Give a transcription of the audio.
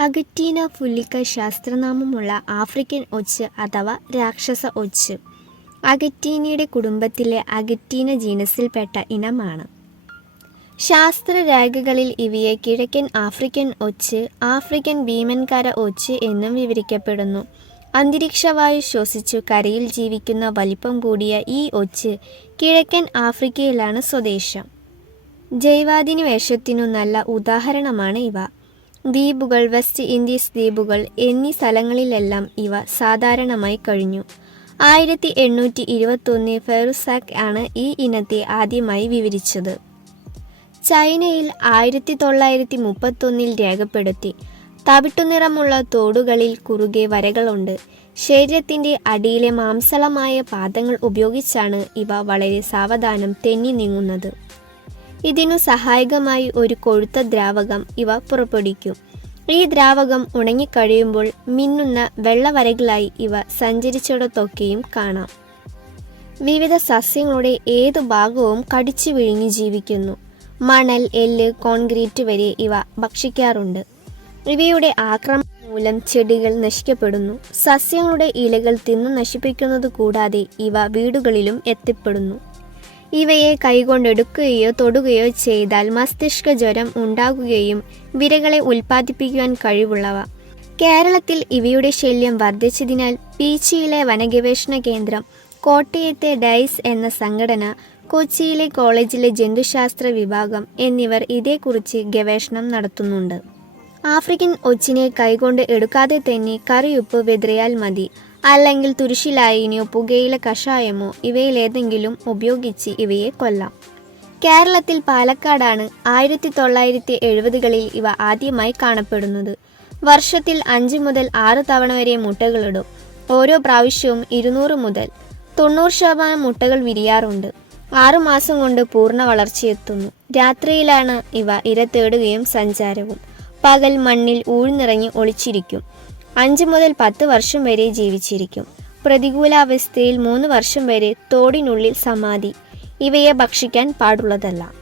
അഗറ്റീന ഫുല്ലിക്ക ശാസ്ത്രനാമമുള്ള African ഒച്ച് അഥവാ രാക്ഷസ ഒച്ച്. അഗറ്റീനയുടെ കുടുംബത്തിലെ അഗറ്റീന ജീനസിൽപ്പെട്ട ഇനമാണ്. ശാസ്ത്രരേഖകളിൽ ഇവയെ കിഴക്കൻ ആഫ്രിക്കൻ ഒച്ച് ആഫ്രിക്കൻ ഭീമൻകര ഒച്ച് എന്നും വിവരിക്കപ്പെടുന്നു. അന്തരീക്ഷവായു ശ്വസിച്ചു കരയിൽ ജീവിക്കുന്ന വലിപ്പം കൂടിയ ഈ ഒച്ച് കിഴക്കൻ ആഫ്രിക്കയിലാണ് സ്വദേശം. ജൈവാധിനിവേശത്തിനു നല്ല ഉദാഹരണമാണ് ഇവ. ദ്വീപുകൾ വെസ്റ്റ് ഇൻഡീസ് ദ്വീപുകൾ എന്നീ സ്ഥലങ്ങളിലെല്ലാം ഇവ സാധാരണമായി കഴിഞ്ഞു. ആയിരത്തി എണ്ണൂറ്റി ഇരുപത്തൊന്ന് ഫെറുസാക് ആണ് ഈ ഇനത്തെ ആദ്യമായി വിവരിച്ചത്. ചൈനയിൽ ആയിരത്തി തൊള്ളായിരത്തി മുപ്പത്തൊന്നിൽ രേഖപ്പെടുത്തി തവിട്ടുനിറമുള്ള തോടുകളിൽ കുറുകെ വരകളുണ്ട്. ശരീരത്തിന്റെ അടിയിലെ മാംസളമായ പാദങ്ങൾ ഉപയോഗിച്ചാണ് ഇവ വളരെ സാവധാനം തെന്നി നീങ്ങുന്നത്. ഇതിനു സഹായകമായി ഒരു കൊഴുത്ത ദ്രാവകം ഇവ പുറപ്പെടുവിക്കും. ഈ ദ്രാവകം ഉണങ്ങിക്കഴിയുമ്പോൾ മിന്നുന്ന വെള്ളവരകളായി ഇവ സഞ്ചരിച്ചിടത്തൊക്കെയും കാണാം. വിവിധ സസ്യങ്ങളുടെ ഏതു ഭാഗവും കടിച്ചു വിഴുങ്ങി ജീവിക്കുന്നു. മണൽ എല്ല് കോൺക്രീറ്റ് വരെ ഇവ ഭക്ഷിക്കാറുണ്ട്. ഇവയുടെ ആക്രമണം മൂലം ചെടികൾ നശിക്കപ്പെടുന്നു. സസ്യങ്ങളുടെ ഇലകൾ തിന്നു നശിപ്പിക്കുന്നത് കൂടാതെ ഇവ വീടുകളിലും എത്തിപ്പെടുന്നു. ഇവയെ കൈകൊണ്ടെടുക്കുകയോ തൊടുകയോ ചെയ്താൽ മസ്തിഷ്ക ജ്വരം ഉണ്ടാകുകയും വിരകളെ ഉൽപ്പാദിപ്പിക്കുവാൻ കഴിവുള്ളവ. കേരളത്തിൽ ഇവയുടെ ശല്യം വർദ്ധിച്ചതിനാൽ പീച്ചിയിലെ വനഗവേഷണ കേന്ദ്രം കോട്ടയത്തെ ഡൈസ് എന്ന സംഘടന കൊച്ചിയിലെ കോളേജിലെ ജന്തുശാസ്ത്ര വിഭാഗം എന്നിവർ ഇതേക്കുറിച്ച് ഗവേഷണം നടത്തുന്നുണ്ട്. ആഫ്രിക്കൻ ഒച്ചിനെ കൈകൊണ്ട് എടുക്കാതെ തന്നെ കറിയുപ്പ് വിതറിയാൽ മതി. അല്ലെങ്കിൽ തുരിശിലായിനിയോ പുകയില കഷായമോ ഇവയിലേതെങ്കിലും ഉപയോഗിച്ച് ഇവയെ കൊല്ലാം. കേരളത്തിൽ പാലക്കാടാണ് ആയിരത്തി തൊള്ളായിരത്തി എഴുപതുകളിൽ ഇവ ആദ്യമായി കാണപ്പെടുന്നത്. വർഷത്തിൽ അഞ്ച് മുതൽ ആറ് തവണ വരെ മുട്ടകളിടും. ഓരോ പ്രാവശ്യവും ഇരുന്നൂറ് മുതൽ തൊണ്ണൂറ് ശതമാനം മുട്ടകൾ വിരിയാറുണ്ട്. ആറുമാസം കൊണ്ട് പൂർണ വളർച്ചയെത്തുന്നു. രാത്രിയിലാണ് ഇവ ഇര തേടുകയും സഞ്ചാരവും. പകൽ മണ്ണിൽ ഊഴ്ന്നിറങ്ങി ഒളിച്ചിരിക്കും. അഞ്ച് മുതൽ പത്ത് വർഷം വരെ ജീവിച്ചിരിക്കും. പ്രതികൂലാവസ്ഥയിൽ മൂന്ന് വർഷം വരെ തോടിനുള്ളിൽ സമാധി. ഇവയെ ഭക്ഷിക്കാൻ പാടുള്ളതല്ല.